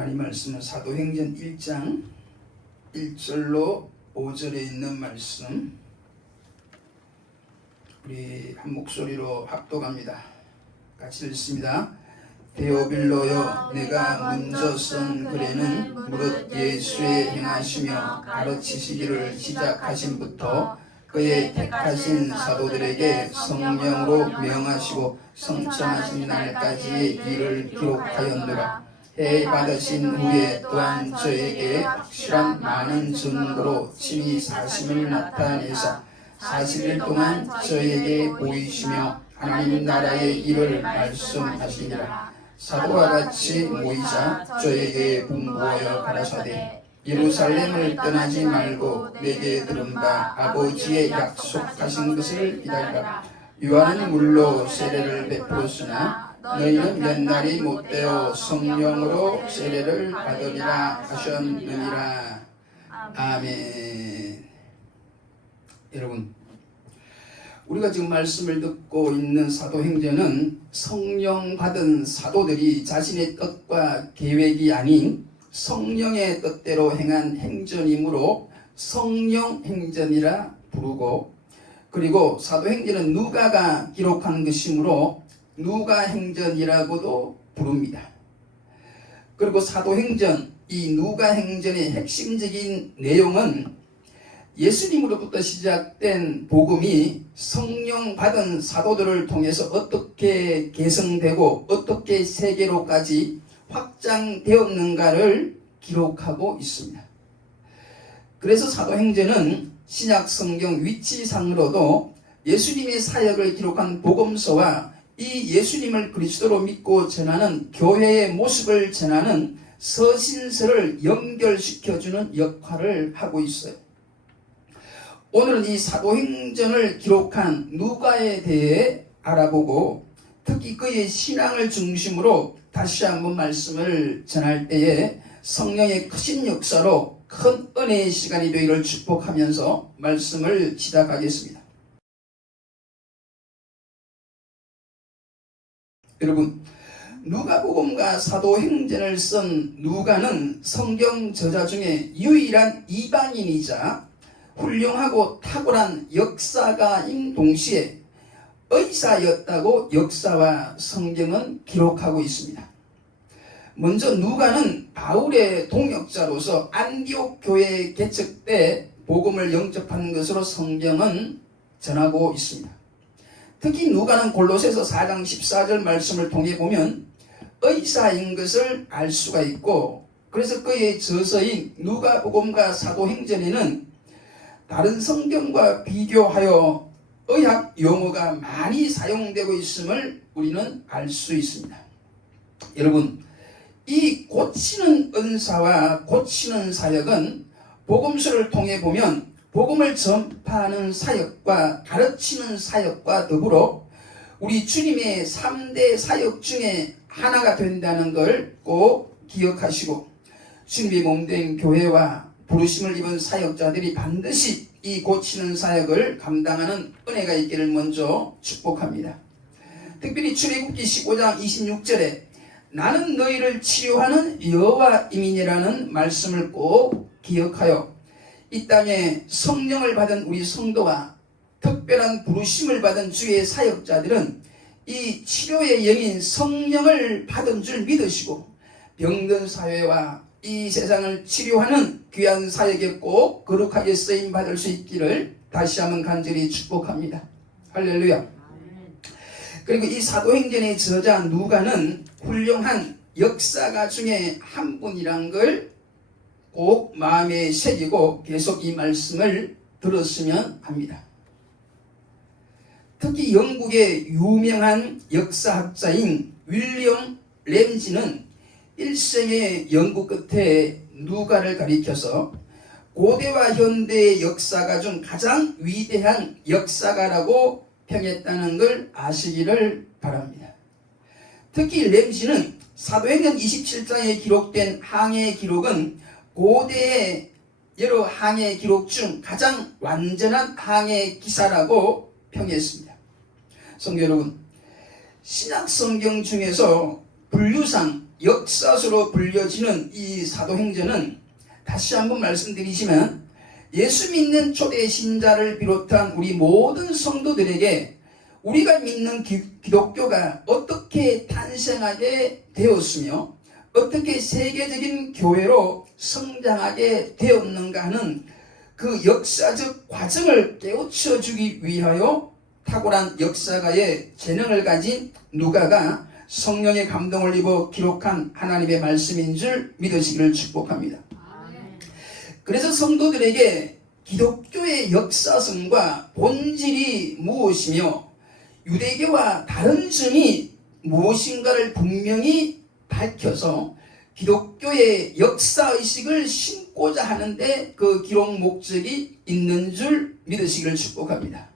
하나님 말씀은 사도행전 1장 1절로 5절에 있는 말씀, 우리 한 목소리로 합독합니다. 같이 읽습니다. 데오빌로여, 내가 먼저 쓴 글에는 무릇 예수의 행하시며 가르치시기를 시작하신부터 그의 택하신 사도들에게 성령으로 명하시고 성천하신 날까지의 일을 기록하였노라. 해 받으신 후에 또한 저에게 확실한 많은 증거로 친히 사심을 나타내사 40일 동안 저에게 보이시며 하나님 나라의 일을 말씀하시니라. 사도와 같이 모이자 저에게 분부하여 가라사대 예루살렘을 떠나지 말고 내게 들은 바 아버지의 약속하신 것을 기다리라. 요한은 물로 세례를 베풀었으나 너희는 몇 날이 못되어 성령으로 세례를 받으리라 하셨느니라. 아멘. 여러분, 우리가 지금 말씀을 듣고 있는 사도행전은 성령 받은 사도들이 자신의 뜻과 계획이 아닌 성령의 뜻대로 행한 행전이므로 성령 행전이라 부르고, 그리고 사도행전은 누가가 기록한 것이므로 누가 행전이라고도 부릅니다. 그리고 사도행전, 이 누가 행전의 핵심적인 내용은 예수님으로부터 시작된 복음이 성령 받은 사도들을 통해서 어떻게 개성되고 어떻게 세계로까지 확장되었는가를 기록하고 있습니다. 그래서 사도행전은 신약 성경 위치상으로도 예수님의 사역을 기록한 복음서와 이 예수님을 그리스도로 믿고 전하는 교회의 모습을 전하는 서신서를 연결시켜주는 역할을 하고 있어요. 오늘은 이 사도행전을 기록한 누가에 대해 알아보고, 특히 그의 신앙을 중심으로 다시 한번 말씀을 전할 때에 성령의 크신 역사로 큰 은혜의 시간이 되기를 축복하면서 말씀을 시작하겠습니다. 여러분, 누가복음과 사도행전을 쓴 누가는 성경 저자 중에 유일한 이방인이자 훌륭하고 탁월한 역사가인 동시에 의사였다고 역사와 성경은 기록하고 있습니다. 먼저 누가는 바울의 동역자로서 안디옥 교회 개척 때 복음을 영접한 것으로 성경은 전하고 있습니다. 특히 누가는 골로새서 4장 14절 말씀을 통해 보면 의사인 것을 알 수가 있고, 그래서 그의 저서인 누가복음과 사도행전에는 다른 성경과 비교하여 의학 용어가 많이 사용되고 있음을 우리는 알 수 있습니다. 여러분, 이 고치는 은사와 고치는 사역은 복음서를 통해 보면 복음을 전파하는 사역과 가르치는 사역과 더불어 우리 주님의 3대 사역 중에 하나가 된다는 걸 꼭 기억하시고, 주님의 몸된 교회와 부르심을 입은 사역자들이 반드시 이 고치는 사역을 감당하는 은혜가 있기를 먼저 축복합니다. 특별히 출애굽기 15장 26절에 나는 너희를 치료하는 여호와임이니라는 말씀을 꼭 기억하여 이 땅에 성령을 받은 우리 성도가 특별한 부르심을 받은 주의 사역자들은 이 치료의 영인 성령을 받은 줄 믿으시고 병든 사회와 이 세상을 치료하는 귀한 사역에 꼭 거룩하게 쓰임 받을 수 있기를 다시 한번 간절히 축복합니다. 할렐루야. 그리고 이 사도행전의 저자 누가는 훌륭한 역사가 중에 한 분이란 걸 꼭 마음에 새기고 계속 이 말씀을 들었으면 합니다. 특히 영국의 유명한 역사학자인 윌리엄 램지는 일생의 연구 끝에 누가를 가리켜서 고대와 현대의 역사가 중 가장 위대한 역사가라고 평했다는 걸 아시기를 바랍니다. 특히 램지는 사도행전 27장에 기록된 항해 기록은 고대의 여러 항해 기록 중 가장 완전한 항해 기사라고 평했습니다. 성도 여러분, 신약 성경 중에서 분류상 역사서로 불려지는 이 사도행전은 다시 한번 말씀드리지만 예수 믿는 초대 신자를 비롯한 우리 모든 성도들에게 우리가 믿는 기독교가 어떻게 탄생하게 되었으며 어떻게 세계적인 교회로 성장하게 되었는가 하는 그 역사적 과정을 깨우쳐 주기 위하여 탁월한 역사가의 재능을 가진 누가가 성령의 감동을 입어 기록한 하나님의 말씀인 줄 믿으시기를 축복합니다. 그래서 성도들에게 기독교의 역사성과 본질이 무엇이며 유대교와 다른 점이 무엇인가를 분명히 밝혀서 기독교의 역사의식을 심고자 하는데 그 기록 목적이 있는 줄 믿으시기를 축복합니다.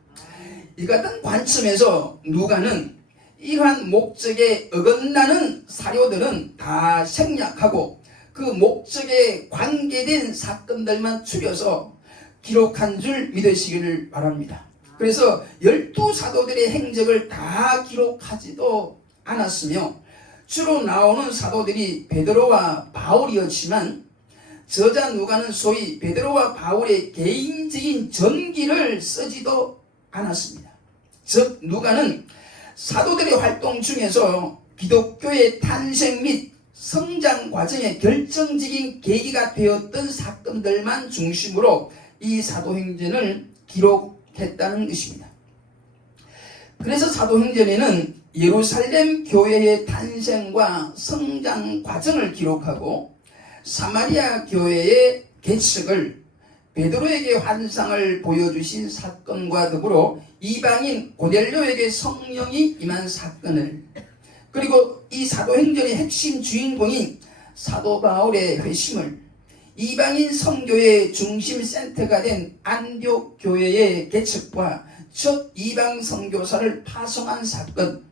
이 같은 관점에서 누가는 이러한 목적에 어긋나는 사료들은 다 생략하고 그 목적에 관계된 사건들만 추려서 기록한 줄 믿으시기를 바랍니다. 그래서 12사도들의 행적을 다 기록하지도 않았으며 주로 나오는 사도들이 베드로와 바울이었지만 저자 누가는 소위 베드로와 바울의 개인적인 전기를 쓰지도 않았습니다. 즉 누가는 사도들의 활동 중에서 기독교의 탄생 및 성장 과정의 결정적인 계기가 되었던 사건들만 중심으로 이 사도행전을 기록했다는 것입니다. 그래서 사도행전에는 예루살렘 교회의 탄생과 성장 과정을 기록하고 사마리아 교회의 개척을, 베드로에게 환상을 보여주신 사건과 더불어 이방인 고넬료에게 성령이 임한 사건을, 그리고 이 사도행전의 핵심 주인공인 사도 바울의 회심을, 이방인 선교의 중심 센터가 된 안디옥 교회의 개척과 첫 이방 선교사를 파송한 사건,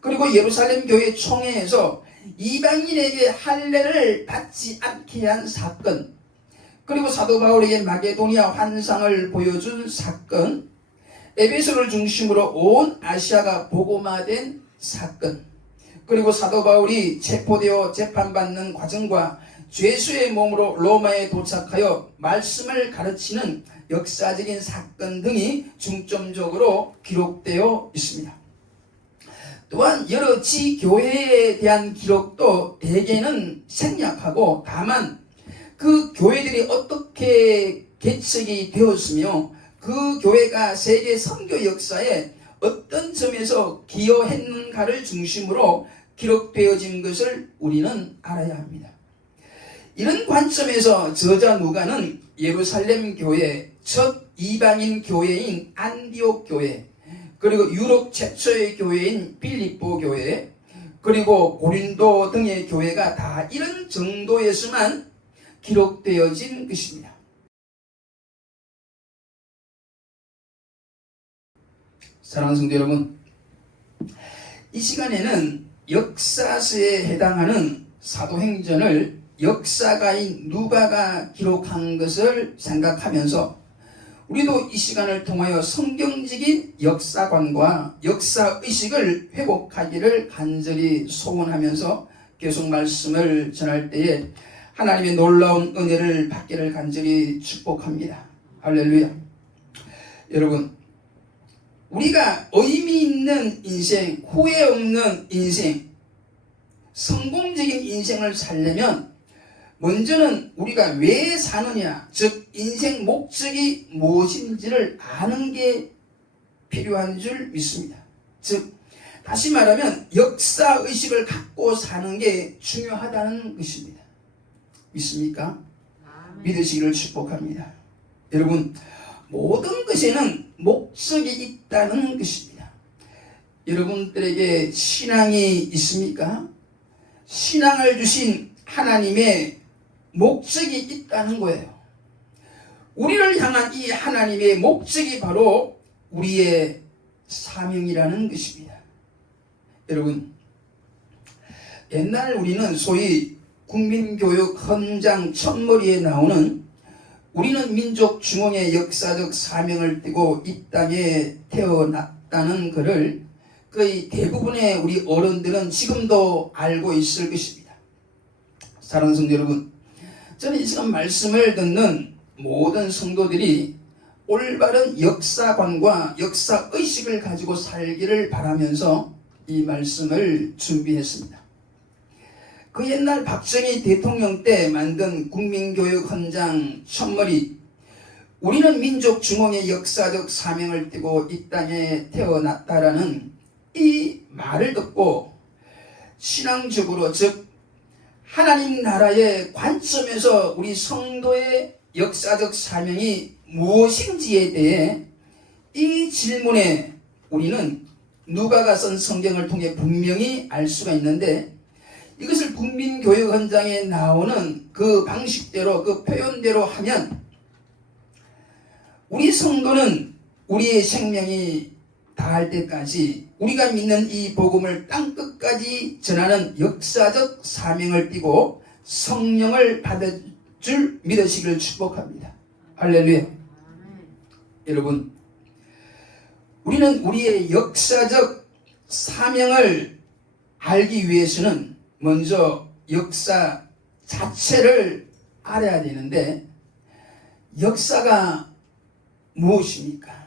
그리고 예루살렘 교회 총회에서 이방인에게 할례를 받지 않게 한 사건, 그리고 사도 바울에게 마게도니아 환상을 보여준 사건, 에베소를 중심으로 온 아시아가 복음화된 사건, 그리고 사도 바울이 체포되어 재판받는 과정과 죄수의 몸으로 로마에 도착하여 말씀을 가르치는 역사적인 사건 등이 중점적으로 기록되어 있습니다. 또한 여러 지교회에 대한 기록도 대개는 생략하고, 다만 그 교회들이 어떻게 개척이 되었으며 그 교회가 세계 선교 역사에 어떤 점에서 기여했는가를 중심으로 기록되어진 것을 우리는 알아야 합니다. 이런 관점에서 저자 누가는 예루살렘 교회, 첫 이방인 교회인 안디옥 교회, 그리고 유럽 최초의 교회인 빌립보 교회, 그리고 고린도 등의 교회가 다 이런 정도에서만 기록되어진 것입니다. 사랑하는 성도 여러분, 이 시간에는 역사서에 해당하는 사도행전을 역사가인 누가가 기록한 것을 생각하면서 우리도 이 시간을 통하여 성경적인 역사관과 역사의식을 회복하기를 간절히 소원하면서 계속 말씀을 전할 때에 하나님의 놀라운 은혜를 받기를 간절히 축복합니다. 할렐루야. 여러분, 우리가 의미 있는 인생, 후회 없는 인생, 성공적인 인생을 살려면 먼저는 우리가 왜 사느냐, 즉 인생 목적이 무엇인지를 아는 게 필요한 줄 믿습니다. 즉 다시 말하면 역사의식을 갖고 사는 게 중요하다는 것입니다. 믿습니까? 믿으시기를 축복합니다. 여러분, 모든 것에는 목적이 있다는 것입니다. 여러분들에게 신앙이 있습니까? 신앙을 주신 하나님의 목적이 있다는 거예요. 우리를 향한 이 하나님의 목적이 바로 우리의 사명이라는 것입니다. 여러분, 옛날 우리는 소위 국민교육 헌장 첫머리에 나오는 우리는 민족 중흥의 역사적 사명을 띠고 이 땅에 태어났다는 것을 거의 대부분의 우리 어른들은 지금도 알고 있을 것입니다. 사랑하는 성도 여러분, 저는 이 시간 말씀을 듣는 모든 성도들이 올바른 역사관과 역사의식을 가지고 살기를 바라면서 이 말씀을 준비했습니다. 그 옛날 박정희 대통령 때 만든 국민교육 헌장 첫머리, 우리는 민족 중흥의 역사적 사명을 띠고 이 땅에 태어났다라는 이 말을 듣고 신앙적으로, 즉 하나님 나라의 관점에서 우리 성도의 역사적 사명이 무엇인지에 대해 이 질문에 우리는 누가가 쓴 성경을 통해 분명히 알 수가 있는데, 이것을 국민교육 헌장에 나오는 그 방식대로, 그 표현대로 하면 우리 성도는 우리의 생명이 다할 때까지 우리가 믿는 이 복음을 땅끝까지 전하는 역사적 사명을 띠고 성령을 받을 줄 믿으시기를 축복합니다. 할렐루야. 여러분, 우리는 우리의 역사적 사명을 알기 위해서는 먼저 역사 자체를 알아야 되는데, 역사가 무엇입니까?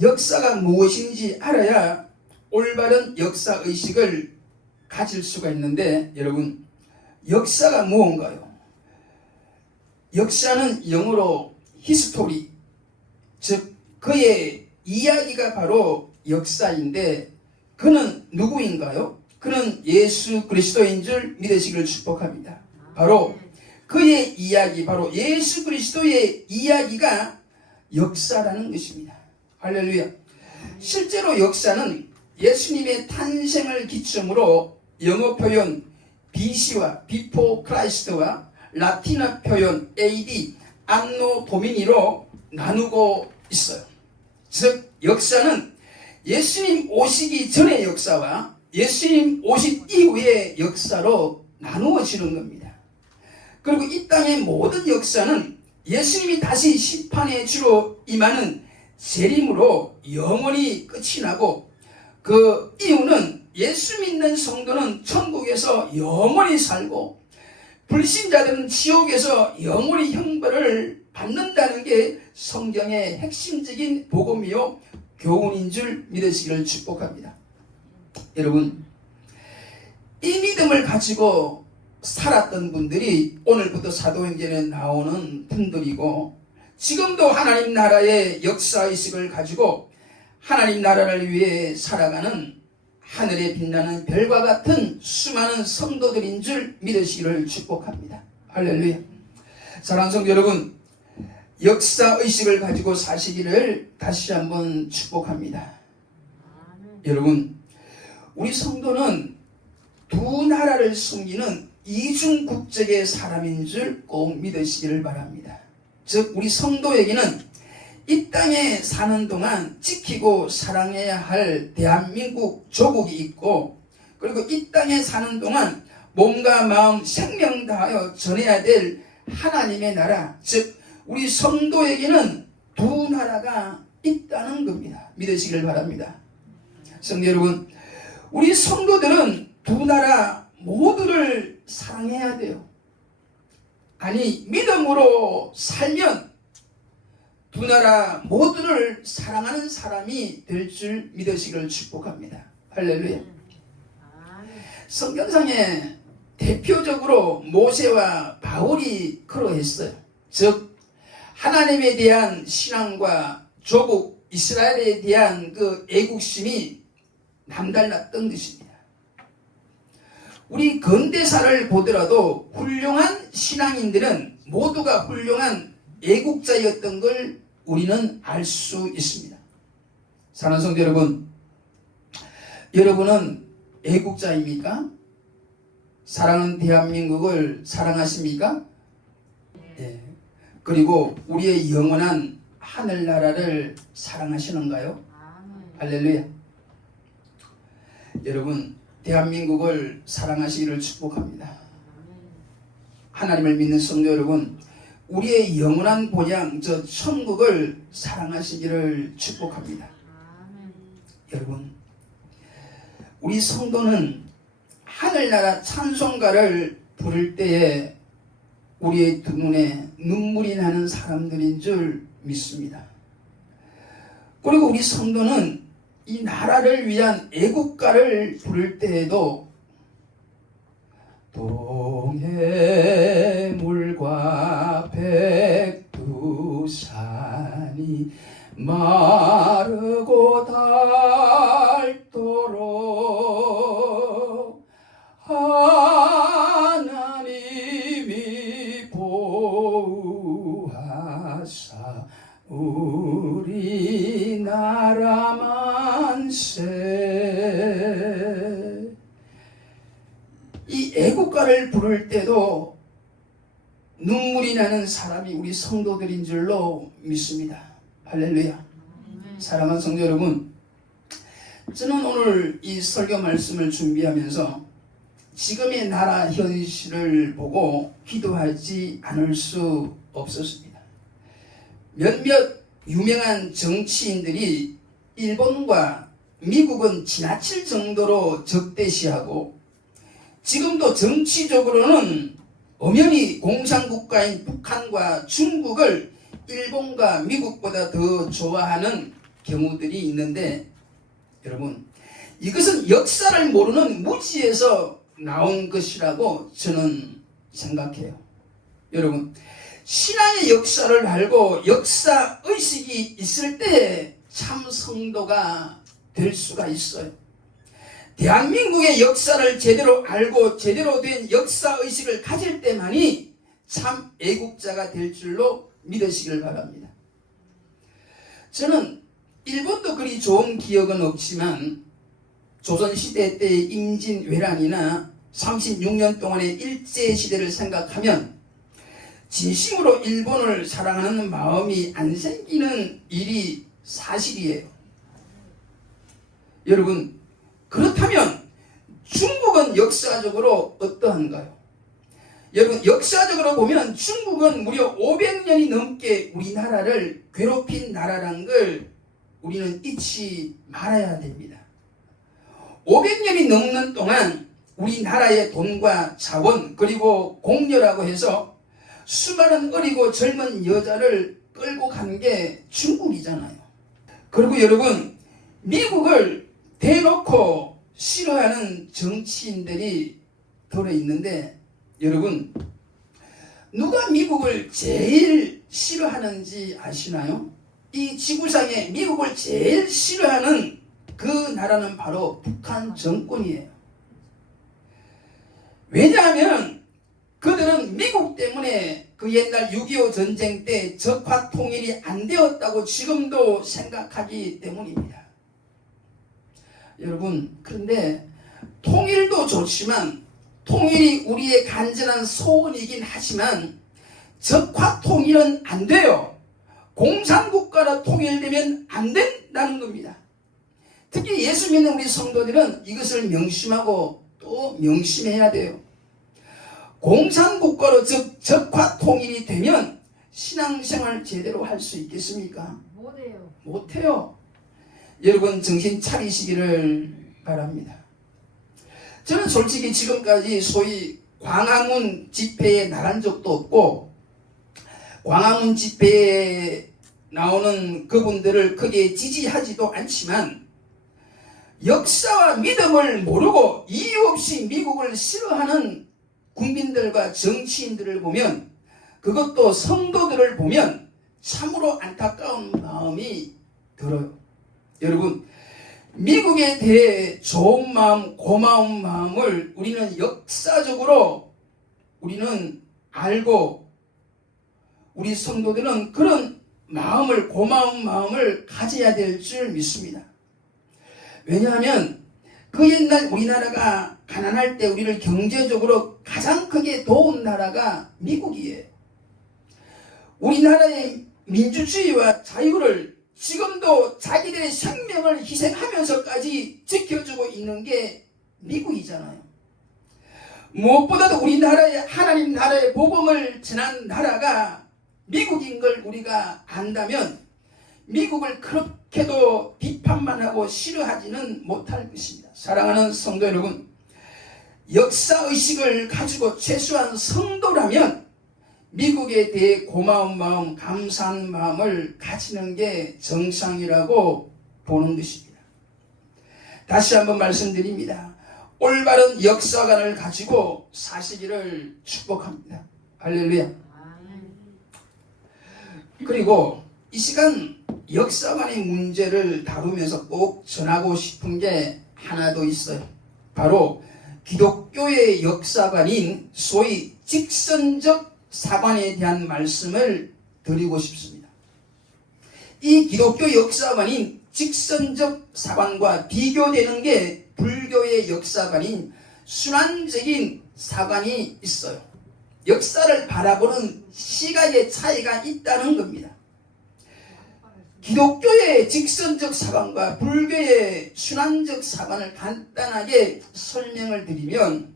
역사가 무엇인지 알아야 올바른 역사의식을 가질 수가 있는데, 여러분, 역사가 무언가요? 역사는 영어로 히스토리, 즉 그의 이야기가 바로 역사인데, 그는 누구인가요? 그는 예수 그리스도인 줄 믿으시기를 축복합니다. 바로 그의 이야기, 바로 예수 그리스도의 이야기가 역사라는 것입니다. 할렐루야. 실제로 역사는 예수님의 탄생을 기점으로 영어 표현 BC와 Before Christ와 라틴어 표현 AD 안노 도미니로 나누고 있어요. 즉 역사는 예수님 오시기 전의 역사와 예수님 오신 이후의 역사로 나누어지는 겁니다. 그리고 이 땅의 모든 역사는 예수님이 다시 심판의 주로 임하는 재림으로 영원히 끝이 나고, 그 이유는 예수 믿는 성도는 천국에서 영원히 살고 불신자들은 지옥에서 영원히 형벌을 받는다는 게 성경의 핵심적인 복음이요 교훈인 줄 믿으시기를 축복합니다. 여러분, 이 믿음을 가지고 살았던 분들이 오늘부터 사도행전에 나오는 분들이고, 지금도 하나님 나라의 역사의식을 가지고 하나님 나라를 위해 살아가는 하늘에 빛나는 별과 같은 수많은 성도들인 줄 믿으시기를 축복합니다. 할렐루야. 사랑하는 성도 여러분, 역사의식을 가지고 사시기를 다시 한번 축복합니다. 여러분, 우리 성도는 두 나라를 섬기는 이중국적의 사람인 줄 꼭 믿으시기를 바랍니다. 즉, 우리 성도에게는 이 땅에 사는 동안 지키고 사랑해야 할 대한민국 조국이 있고, 그리고 이 땅에 사는 동안 몸과 마음 생명 다하여 전해야 될 하나님의 나라, 즉 우리 성도에게는 두 나라가 있다는 겁니다. 믿으시길 바랍니다. 성도 여러분, 우리 성도들은 두 나라 모두를 사랑해야 돼요. 아니, 믿음으로 살면 두 나라 모두를 사랑하는 사람이 될 줄 믿으시기를 축복합니다. 할렐루야. 성경상에 대표적으로 모세와 바울이 그러했어요. 즉, 하나님에 대한 신앙과 조국 이스라엘에 대한 그 애국심이 남달랐던 것입니다. 우리 근대사를 보더라도 훌륭한 신앙인들은 모두가 훌륭한 애국자였던 걸 우리는 알 수 있습니다. 사랑하는 성도 여러분, 여러분은 애국자입니까? 사랑하는 대한민국을 사랑하십니까? 네. 그리고 우리의 영원한 하늘나라를 사랑하시는가요? 할렐루야. 여러분, 대한민국을 사랑하시기를 축복합니다. 하나님을 믿는 성도 여러분, 우리의 영원한 본향, 저 천국을 사랑하시기를 축복합니다. 여러분, 우리 성도는 하늘나라 찬송가를 부를 때에 우리의 두 눈에 눈물이 나는 사람들인 줄 믿습니다. 그리고 우리 성도는 이 나라를 위한 애국가를 부를 때에도 동해물과 백두산이 마르고 닳도록 하나님이 보호하사 우리나라 만세. 이 애국가를 부를 때도 눈물이 나는 사람이 우리 성도들인 줄로 믿습니다. 할렐루야. 사랑하는 성도 여러분, 저는 오늘 이 설교 말씀을 준비하면서 지금의 나라 현실을 보고 기도하지 않을 수 없었습니다. 몇몇 유명한 정치인들이 일본과 미국은 지나칠 정도로 적대시하고, 지금도 정치적으로는 엄연히 공산국가인 북한과 중국을 일본과 미국보다 더 좋아하는 경우들이 있는데, 여러분, 이것은 역사를 모르는 무지에서 나온 것이라고 저는 생각해요. 여러분, 신앙의 역사를 알고 역사의식이 있을 때 참 성도가 될 수가 있어요. 대한민국의 역사를 제대로 알고 제대로 된 역사의식을 가질 때만이 참 애국자가 될 줄로 믿으시길 바랍니다. 저는 일본도 그리 좋은 기억은 없지만 조선시대 때의 임진왜란이나 36년 동안의 일제시대를 생각하면 진심으로 일본을 사랑하는 마음이 안 생기는 일이 사실이에요. 여러분, 그렇다면 중국은 역사적으로 어떠한가요? 여러분, 역사적으로 보면 중국은 무려 500년이 넘게 우리나라를 괴롭힌 나라란 걸 우리는 잊지 말아야 됩니다. 500년이 넘는 동안 우리나라의 돈과 자원 그리고 공여라고 해서 수많은 어리고 젊은 여자를 끌고 간 게 중국이잖아요. 그리고 여러분, 미국을 대놓고 싫어하는 정치인들이 들어있는데, 여러분, 누가 미국을 제일 싫어하는지 아시나요? 이 지구상에 미국을 제일 싫어하는 그 나라는 바로 북한 정권이에요. 왜냐하면 그들은 미국 때문에 그 옛날 6.25 전쟁 때 적화 통일이 안 되었다고 지금도 생각하기 때문입니다. 여러분, 그런데 통일도 좋지만 통일이 우리의 간절한 소원이긴 하지만 적화 통일은 안 돼요. 공산국가로 통일되면 안 된다는 겁니다. 특히 예수 믿는 우리 성도들은 이것을 명심하고 또 명심해야 돼요. 공산국가로 즉 적화 통일이 되면 신앙생활 제대로 할 수 있겠습니까? 못해요. 못해요. 여러분, 정신 차리시기를 바랍니다. 저는 솔직히 지금까지 소위 광화문 집회에 나간 적도 없고 광화문 집회에 나오는 그분들을 크게 지지하지도 않지만 역사와 믿음을 모르고 이유 없이 미국을 싫어하는 국민들과 정치인들을 보면, 그것도 성도들을 보면 참으로 안타까운 마음이 들어요. 여러분, 미국에 대해 좋은 마음, 고마운 마음을 우리는 역사적으로 우리는 알고, 우리 성도들은 그런 마음을, 고마운 마음을 가져야 될 줄 믿습니다. 왜냐하면 그 옛날 우리나라가 가난할 때 우리를 경제적으로 가장 크게 도운 나라가 미국이에요. 우리나라의 민주주의와 자유를 지금도 자기들의 생명을 희생하면서까지 지켜주고 있는 게 미국이잖아요. 무엇보다도 우리나라의 하나님 나라의 복음을 전한 나라가 미국인 걸 우리가 안다면 미국을 그렇게도 비판만 하고 싫어하지는 못할 것입니다. 사랑하는 성도 여러분, 역사의식을 가지고 최소한 성도라면 미국에 대해 고마운 마음, 감사한 마음을 가지는 게 정상이라고 보는 것입니다. 다시 한번 말씀드립니다. 올바른 역사관을 가지고 사시기를 축복합니다. 할렐루야. 그리고 이 시간 역사관의 문제를 다루면서 꼭 전하고 싶은 게 하나 더 있어요. 바로 기독교의 역사관인 소위 직선적 사관에 대한 말씀을 드리고 싶습니다. 이 기독교 역사관인 직선적 사관과 비교되는 게 불교의 역사관인 순환적인 사관이 있어요. 역사를 바라보는 시각의 차이가 있다는 겁니다. 기독교의 직선적 사관과 불교의 순환적 사관을 간단하게 설명을 드리면,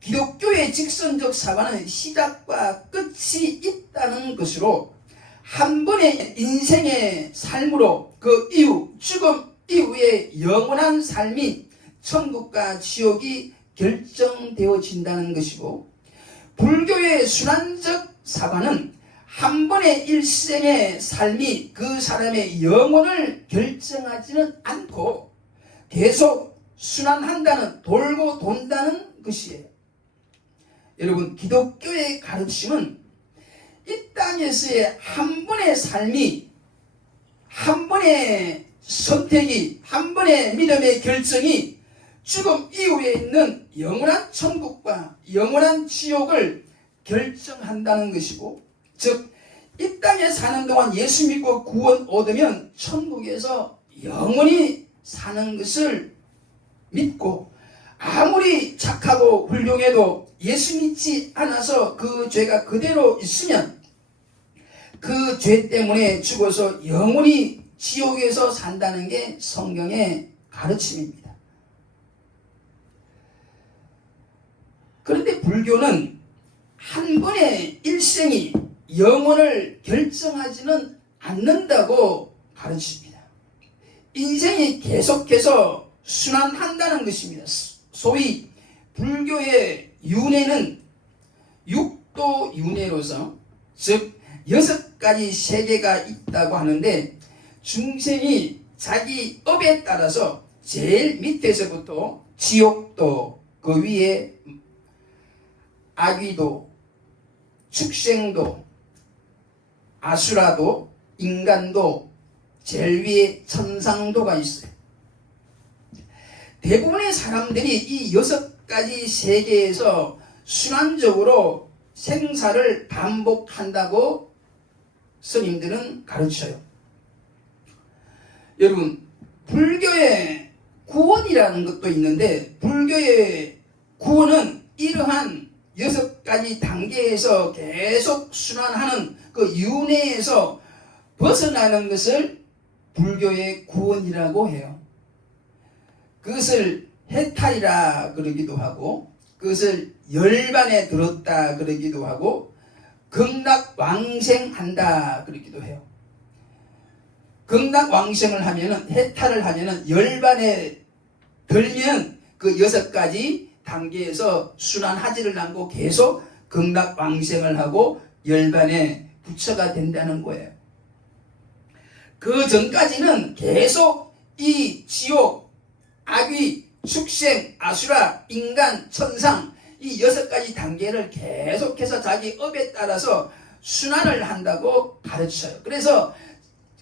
기독교의 직선적 사관은 시작과 끝이 있다는 것으로 한 번의 인생의 삶으로 그 이후, 죽음 이후의 영원한 삶이 천국과 지옥이 결정되어진다는 것이고, 불교의 순환적 사관은 한 번의 일생의 삶이 그 사람의 영혼을 결정하지는 않고 계속 순환한다는, 돌고 돈다는 것이에요. 여러분, 기독교의 가르침은 이 땅에서의 한 번의 삶이, 한 번의 선택이, 한 번의 믿음의 결정이 죽음 이후에 있는 영원한 천국과 영원한 지옥을 결정한다는 것이고, 즉 이 땅에 사는 동안 예수 믿고 구원 얻으면 천국에서 영원히 사는 것을 믿고, 아무리 착하고 훌륭해도 예수 믿지 않아서 그 죄가 그대로 있으면 그 죄 때문에 죽어서 영원히 지옥에서 산다는 게 성경의 가르침입니다. 불교는 한 번의 일생이 영혼을 결정하지는 않는다고 가르칩니다. 인생이 계속해서 순환한다는 것입니다. 소위 불교의 윤회는 육도 윤회로서, 즉 6가지 세계가 있다고 하는데, 중생이 자기 업에 따라서 제일 밑에서부터 지옥도, 그 위에 아귀도, 축생도, 아수라도, 인간도, 제일 위에 천상도가 있어요. 대부분의 사람들이 이 6가지 세계에서 순환적으로 생사를 반복한다고 스님들은 가르쳐요. 여러분, 불교의 구원이라는 것도 있는데, 불교의 구원은 이러한 6가지 단계에서 계속 순환하는 그 윤회에서 벗어나는 것을 불교의 구원이라고 해요. 그것을 해탈이라 그러기도 하고, 그것을 열반에 들었다 그러기도 하고, 극락왕생한다 그러기도 해요. 극락왕생을 하면은, 해탈을 하면은, 열반에 들면 그 6가지 단계에서 순환하지를 않고 계속 극락왕생을 하고 열반에 부처가 된다는 거예요. 그 전까지는 계속 이 지옥, 아귀, 축생, 아수라, 인간, 천상, 이 6가지 단계를 계속해서 자기 업에 따라서 순환을 한다고 가르쳐요. 그래서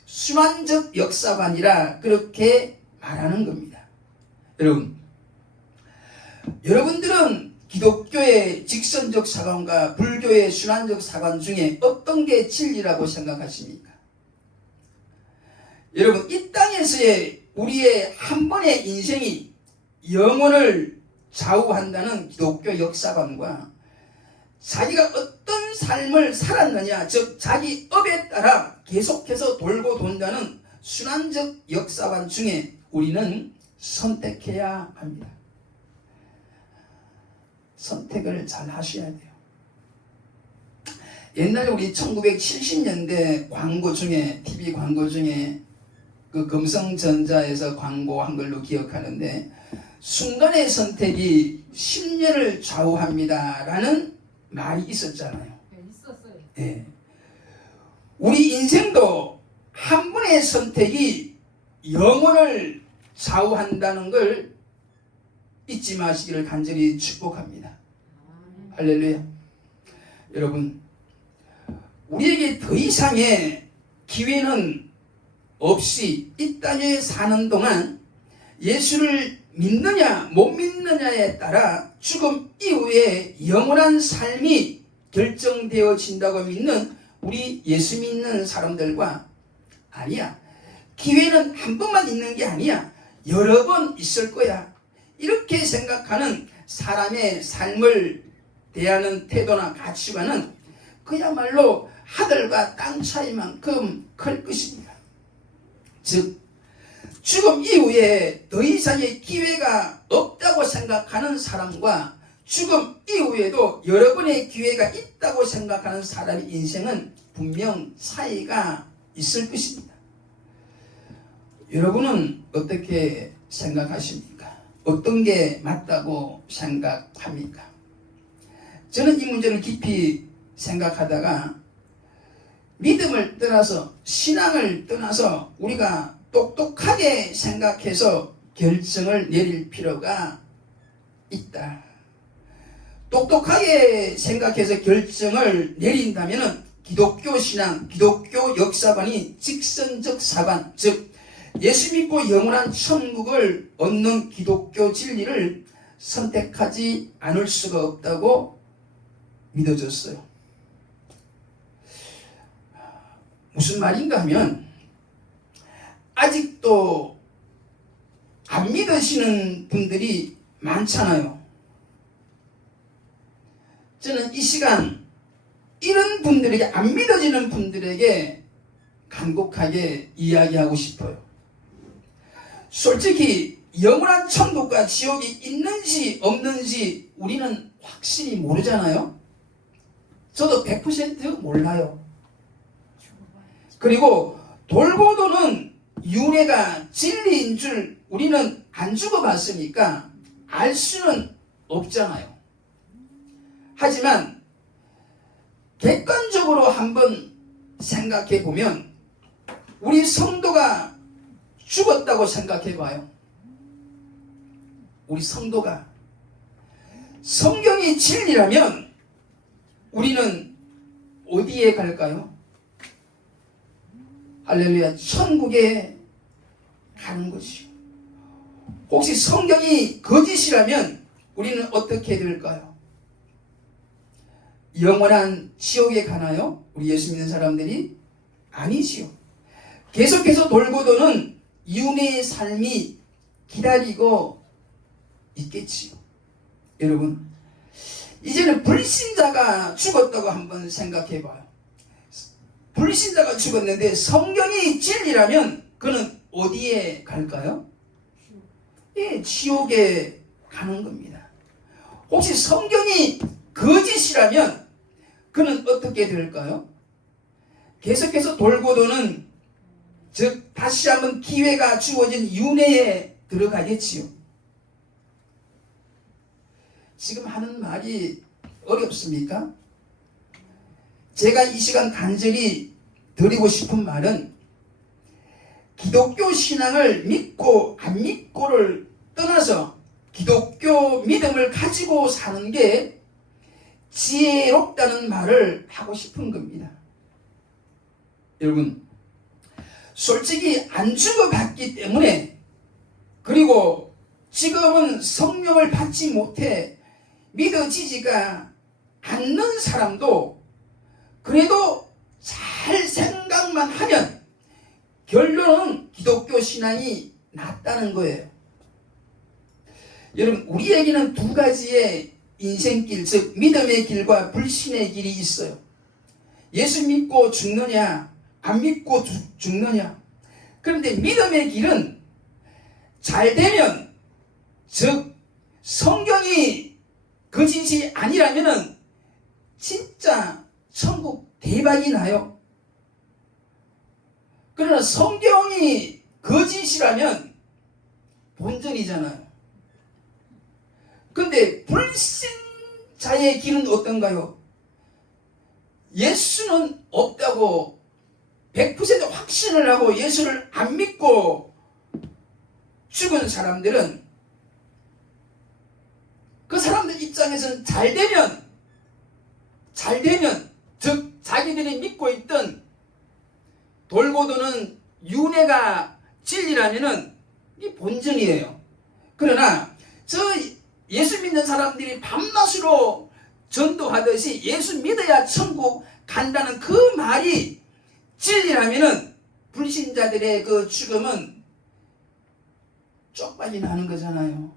순환적 역사관이라 그렇게 말하는 겁니다. 여러분들은 기독교의 직선적 사관과 불교의 순환적 사관 중에 어떤 게 진리라고 생각하십니까? 여러분, 이 땅에서의 우리의 한 번의 인생이 영혼을 좌우한다는 기독교 역사관과 자기가 어떤 삶을 살았느냐, 즉 자기 업에 따라 계속해서 돌고 돈다는 순환적 역사관 중에 우리는 선택해야 합니다. 선택을 잘 하셔야 돼요. 옛날에 우리 1970년대 광고 중에, TV 광고 중에 그 금성전자에서 광고한 걸로 기억하는데, 순간의 선택이 10년을 좌우합니다 라는 말이 있었잖아요. 네, 있었어요. 네. 우리 인생도 한 번의 선택이 영혼을 좌우한다는 걸 잊지 마시기를 간절히 축복합니다. 할렐루야. 여러분, 우리에게 더 이상의 기회는 없이 이 땅에 사는 동안 예수를 믿느냐 못 믿느냐에 따라 죽음 이후에 영원한 삶이 결정되어진다고 믿는 우리 예수 믿는 사람들과, 아니야, 기회는 한 번만 있는 게 아니야, 여러 번 있을 거야, 이렇게 생각하는 사람의 삶을 대하는 태도나 가치관은 그야말로 하늘과 땅 차이만큼 클 것입니다. 즉, 죽음 이후에 더 이상의 기회가 없다고 생각하는 사람과 죽음 이후에도 여러 번의 기회가 있다고 생각하는 사람의 인생은 분명 차이가 있을 것입니다. 여러분은 어떻게 생각하십니까? 어떤 게 맞다고 생각합니까? 저는 이 문제를 깊이 생각하다가 믿음을 떠나서, 신앙을 떠나서 우리가 똑똑하게 생각해서 결정을 내릴 필요가 있다. 똑똑하게 생각해서 결정을 내린다면 기독교 신앙, 기독교 역사관이 직선적 사관, 즉 예수 믿고 영원한 천국을 얻는 기독교 진리를 선택하지 않을 수가 없다고 믿어졌어요. 무슨 말인가 하면, 아직도 안 믿으시는 분들이 많잖아요. 저는 이 시간 이런 분들에게, 안 믿어지는 분들에게 간곡하게 이야기하고 싶어요. 솔직히 영원한 천국과 지옥이 있는지 없는지 우리는 확실히 모르잖아요. 저도 100% 몰라요. 그리고 돌고 도는 윤회가 진리인 줄 우리는 안 죽어봤으니까 알 수는 없잖아요. 하지만 객관적으로 한번 생각해 보면 우리 성도가 죽었다고 생각해 봐요. 우리 성도가 성경이 진리라면 우리는 어디에 갈까요? 할렐루야, 천국에 가는 것이요. 혹시 성경이 거짓이라면 우리는 어떻게 될까요? 영원한 지옥에 가나요? 우리 예수 믿는 사람들이? 아니지요. 계속해서 돌고 도는 윤회의 삶이 기다리고 있겠지요. 여러분, 이제는 불신자가 죽었다고 한번 생각해 봐요. 불신자가 죽었는데 성경이 진리라면 그는 어디에 갈까요? 예, 지옥에 가는 겁니다. 혹시 성경이 거짓이라면 그는 어떻게 될까요? 계속해서 돌고 도는, 즉 다시 한번 기회가 주어진 윤회에 들어가겠지요. 지금 하는 말이 어렵습니까? 제가 이 시간 간절히 드리고 싶은 말은 기독교 신앙을 믿고 안 믿고를 떠나서 기독교 믿음을 가지고 사는 게 지혜롭다는 말을 하고 싶은 겁니다. 여러분, 솔직히 안 죽어봤기 때문에, 그리고 지금은 성령을 받지 못해 믿어지지가 않는 사람도 그래도 잘 생각만 하면 결론은 기독교 신앙이 낫다는 거예요. 여러분, 우리에게는 두 가지의 인생길, 즉 믿음의 길과 불신의 길이 있어요. 예수 믿고 죽느냐, 안 믿고 죽느냐. 그런데 믿음의 길은 잘 되면, 즉 성경이 거짓이 아니라면은 진짜 천국 대박이 나요. 그러나 성경이 거짓이라면 본전이잖아요. 근데 불신자의 길은 어떤가요? 예수는 없다고 100% 확신을 하고 예수를 안 믿고 죽은 사람들은, 그 사람들 입장에서는 잘 되면, 즉 자기들이 믿고 있던 돌고 도는 윤회가 진리라면은 이 본전이에요. 그러나 저 예수 믿는 사람들이 밤낮으로 전도하듯이 예수 믿어야 천국 간다는 그 말이 진리라면은 불신자들의 그 죽음은 쪽박이 나는 거잖아요.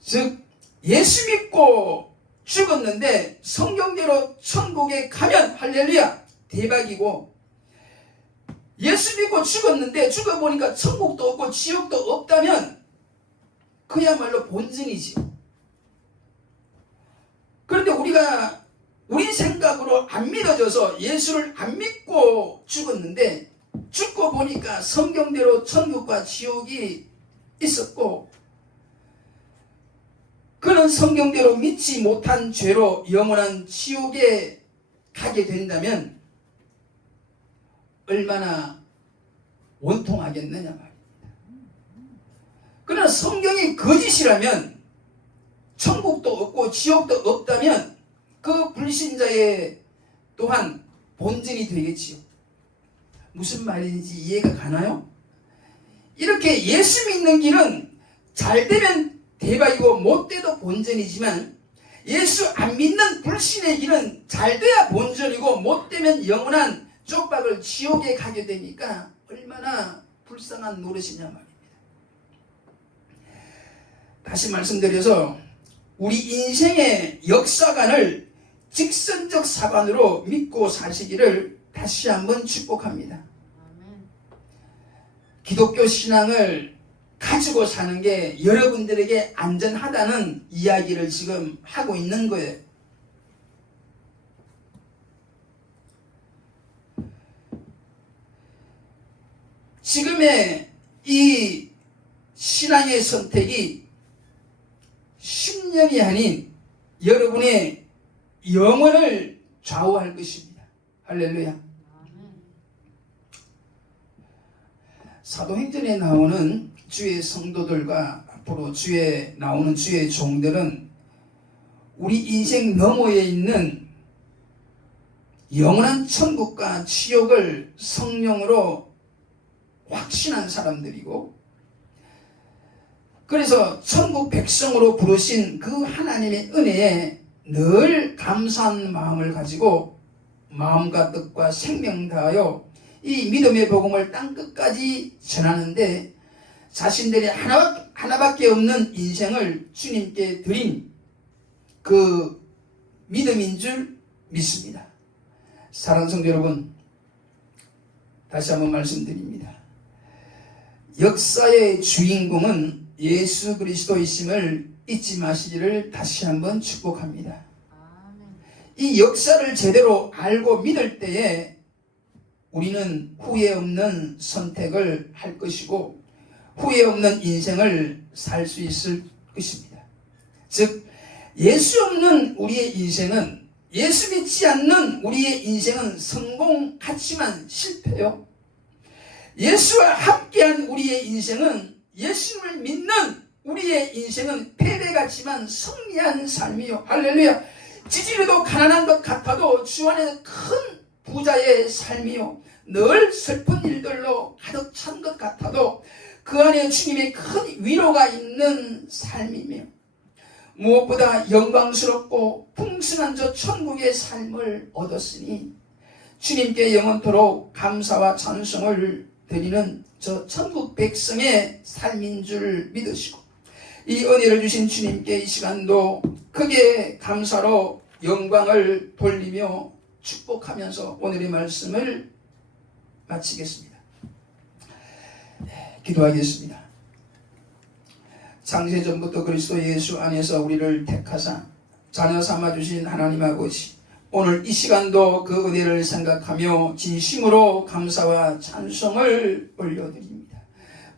즉 예수 믿고 죽었는데 성경대로 천국에 가면 할렐루야 대박이고, 예수 믿고 죽었는데 죽어보니까 천국도 없고 지옥도 없다면 그야말로 본전이지요. 그런데 우리 생각으로 안 믿어져서 예수를 안 믿고 죽었는데 죽고 보니까 성경대로 천국과 지옥이 있었고, 그는 성경대로 믿지 못한 죄로 영원한 지옥에 가게 된다면 얼마나 원통하겠느냐 말입니다. 그러나 성경이 거짓이라면, 천국도 없고 지옥도 없다면 그 불신자의 또한 본전이 되겠지요. 무슨 말인지 이해가 가나요? 이렇게 예수 믿는 길은 잘 되면 대박이고 못 돼도 본전이지만, 예수 안 믿는 불신의 길은 잘 돼야 본전이고 못 되면 영원한 쪽박을 지옥에 가게 되니까 얼마나 불쌍한 노릇이냐 말입니다. 다시 말씀드려서 우리 인생의 역사관을 직선적 사관으로 믿고 사시기를 다시 한번 축복합니다. 기독교 신앙을 가지고 사는 게 여러분들에게 안전하다는 이야기를 지금 하고 있는 거예요. 지금의 이 신앙의 선택이 10년이 아닌 여러분의 영혼을 좌우할 것입니다. 할렐루야. 사도행전에 나오는 주의 성도들과 앞으로 나오는 주의 종들은 우리 인생 너머에 있는 영원한 천국과 지옥을 성령으로 확신한 사람들이고, 그래서 천국 백성으로 부르신 그 하나님의 은혜에 늘 감사한 마음을 가지고 마음과 뜻과 생명 다하여 이 믿음의 복음을 땅끝까지 전하는데 자신들이 하나밖에 없는 인생을 주님께 드린 그 믿음인 줄 믿습니다. 사랑하는 성도 여러분, 다시 한번 말씀드립니다. 역사의 주인공은 예수 그리스도이심을 잊지 마시기를 다시 한번 축복합니다. 이 역사를 제대로 알고 믿을 때에 우리는 후회 없는 선택을 할 것이고 후회 없는 인생을 살 수 있을 것입니다. 즉 예수 없는 우리의 인생은, 예수 믿지 않는 우리의 인생은 성공하지만 실패요. 예수와 함께한 우리의 인생은, 예수를 믿는 우리의 인생은 패배같지만 승리한 삶이요. 할렐루야. 지지리도 가난한 것 같아도 주 안에 큰 부자의 삶이요. 늘 슬픈 일들로 가득 찬 것 같아도 그 안에 주님의 큰 위로가 있는 삶이며, 무엇보다 영광스럽고 풍성한 저 천국의 삶을 얻었으니 주님께 영원토록 감사와 찬송을 드리는 저 천국 백성의 삶인 줄 믿으시고, 이 은혜를 주신 주님께 이 시간도 크게 감사로 영광을 돌리며 축복하면서 오늘의 말씀을 마치겠습니다. 기도하겠습니다. 창세전부터 그리스도 예수 안에서 우리를 택하사 자녀 삼아주신 하나님 아버지, 오늘 이 시간도 그 은혜를 생각하며 진심으로 감사와 찬송을 올려드립니다.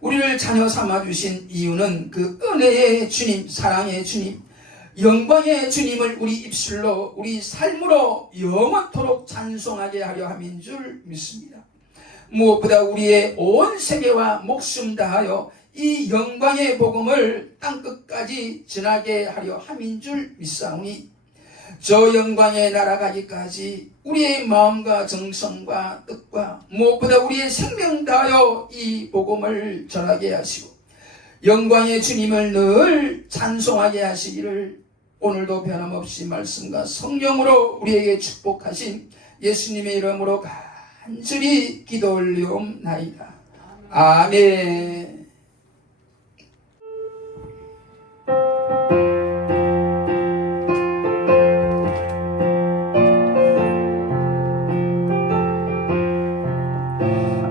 우리를 자녀 삼아주신 이유는 그 은혜의 주님, 사랑의 주님, 영광의 주님을 우리 입술로, 우리 삶으로 영원토록 찬송하게 하려 함인 줄 믿습니다. 무엇보다 우리의 온 세계와 목숨 다하여 이 영광의 복음을 땅끝까지 전하게 하려 함인 줄 믿사오니 저 영광의 나라가기까지 우리의 마음과 정성과 뜻과 무엇보다 우리의 생명 다하여 이 복음을 전하게 하시고 영광의 주님을 늘 찬송하게 하시기를 오늘도 변함없이 말씀과 성령으로 우리에게 축복하신 예수님의 이름으로 간절히 기도 올리옵나이다. 아멘.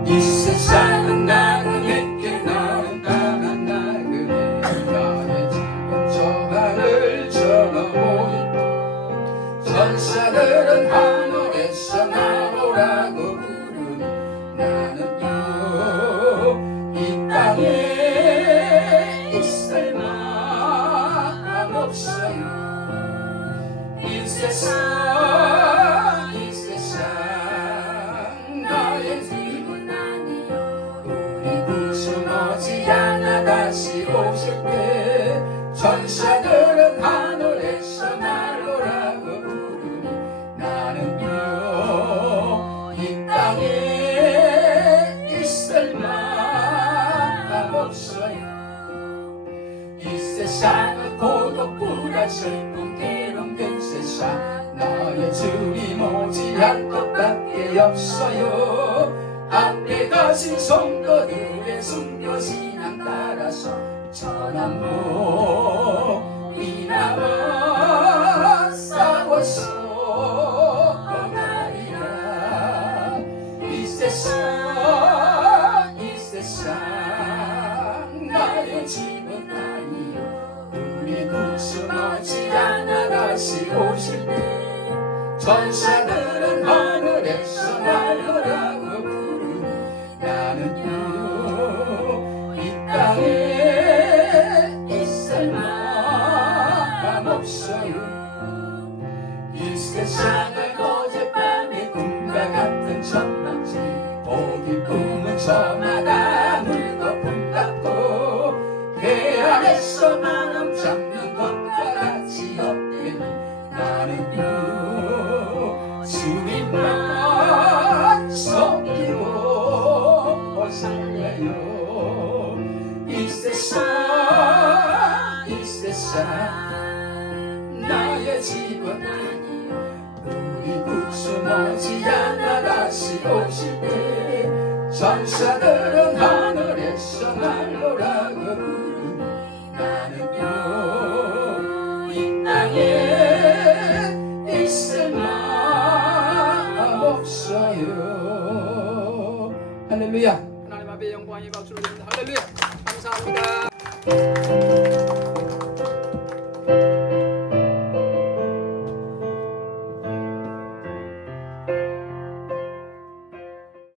이 세상은 나그네께 나는 땅은 나그네 나의 집은 저 하늘 저 너머니 천사들은 하늘에서 나오라고 부르니 나는요 이 땅에 있을 마음 없어요. 이 세상 나의 집은 아니요 우리 구주 머지않아 다시 오실 때 천사들은 하늘에서 날 오라고 부르니 나는요 이 땅에 있을 마음 없어요. 이 세상은 고독부라 슬픈 괴로운 세상 나의 주님 오지 않을 것밖에 없어요. 앞에 가신 성도들의 순교 신앙 따라서 천한목 이나마 싸워서 떠나리라. 이 세상 오시네 천사들은 하늘에서 날로라고 부르니 나는요 이 땅에 있을 마음 없어요 이 세상은 어젯밤의 꿈과 같은 천막지 보기 꿈은 저마다 물거품 같고 배 안에서 마음 잡는 것과 같이 없대니 나는요 주님만 섬기고 살래요 이 세상 나의 집은 우리 구주 머지않아 다시 오시네 천사들은 하늘에서 날로라고 부르니 나는요 이 땅에 있을 마음 없어요 할렐루야 하나님 앞에 영광이 박수를 드립니다 할렐루야 감사합니다